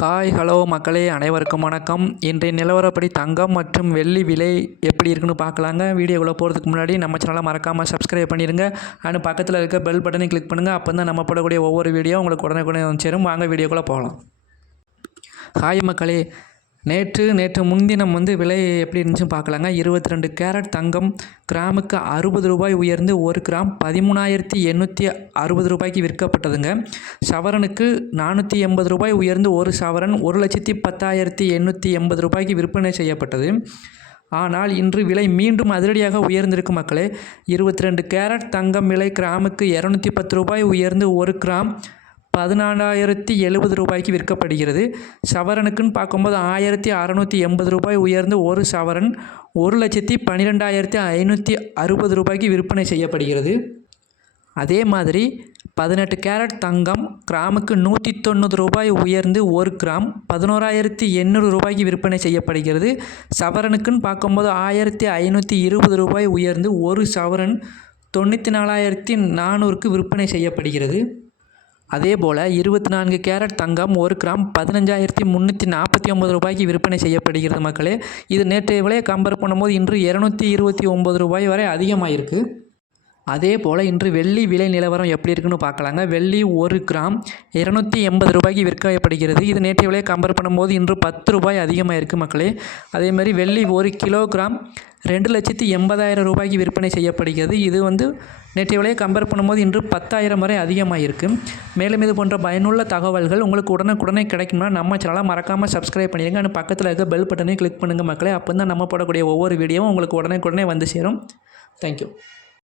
Hi hello மக்களே, அனைவருக்கும் வணக்கம். இன்றைய நிலவரப்படி தங்கம் மற்றும் வெள்ளி விலை எப்படி இருக்குன்னு பார்க்கலாங்க. வீடியோக்குள்ளே போகிறதுக்கு முன்னாடி நம்ம சேனலை மறக்காமல் சப்ஸ்கிரைப் பண்ணிடுங்க. அண்ட் பக்கத்தில் இருக்க பெல் பட்டனை கிளிக் பண்ணுங்கள். அப்போ தான் நம்ம போடக்கூடிய ஒவ்வொரு வீடியோ உங்களுக்கு உடனே சேரும். வாங்க வீடியோக்குள்ளே போகலாம். ஹாய் மக்களே, நேற்று முன்தினம் விலை எப்படி இருந்துச்சுன்னு பார்க்கலாங்க. 22 கேரட் தங்கம் கிராமுக்கு 60 ரூபாய் உயர்ந்து 1 கிராம் 13,860 ரூபாய்க்கு விற்கப்பட்டதுங்க. சவரனுக்கு 480 ரூபாய் உயர்ந்து 1 சவரன் 1,10,880 ரூபாய்க்கு விற்பனை செய்யப்பட்டது. ஆனால் இன்று விலை மீண்டும் அதிரடியாக உயர்ந்திருக்கு மக்களே. 22 கேரட் தங்கம் விலை கிராமுக்கு 210 ரூபாய் உயர்ந்து 1 கிராம் 14,070 ரூபாய்க்கு விற்கப்படுகிறது. சவரனுக்குன்னு பார்க்கும்போது 1,680 ரூபாய் உயர்ந்து 1 சவரன் 1,12,560 ரூபாய்க்கு விற்பனை செய்யப்படுகிறது. அதே மாதிரி 18 கேரட் தங்கம் கிராமுக்கு 190 ரூபாய் உயர்ந்து 1 கிராம் 11,800 ரூபாய்க்கு விற்பனை செய்யப்படுகிறது. சவரனுக்குன்னு பார்க்கும்போது 1,520 ரூபாய் உயர்ந்து 1 சவரன் 94,400க்கு விற்பனை செய்யப்படுகிறது. அதே போல் 24 கேரட் தங்கம் 1 கிராம் 15,349 ரூபாய்க்கு விற்பனை செய்யப்படுகிறது மக்களே. இது நேற்றைய விலையை கம்பேர் பண்ணும்போது இன்று 229 ரூபாய் வரை அதிகமாகிருக்கு. அதே போல் இன்று வெள்ளி விலை நிலவரம் எப்படி இருக்குன்னு பார்க்கலாங்க. வெள்ளி 1 கிராம் 280 ரூபாய்க்கு விற்கப்படுகிறது. இது நேற்றைய விலையை கம்பேர் பண்ணும்போது இன்று 10 ரூபாய் அதிகமாக இருக்குது மக்களே. அதேமாதிரி வெள்ளி 1 கிலோகிராம் 2,80,000 ரூபாய்க்கு விற்பனை செய்யப்படுகிறது. இது நேற்றைய விலையை கம்பேர் பண்ணும்போது இன்று 10,000 வரை அதிகமாக இருக்குது. மேலும் இது போன்ற பயனுள்ள தகவல்கள் உங்களுக்கு உடனுக்குடனே கிடைக்கும்னா நம்ம சேனலை மறக்காமல் சப்ஸ்கிரைப் பண்ணிடுங்க. அண்ட் பக்கத்தில் இருக்க பெல் பட்டனை கிளிக் பண்ணுங்கள் மக்களே. அப்போ தான் நம்ம போடக்கூடிய ஒவ்வொரு வீடியோவும் உங்களுக்கு உடனுக்குடனே வந்து சேரும். தேங்க்யூ.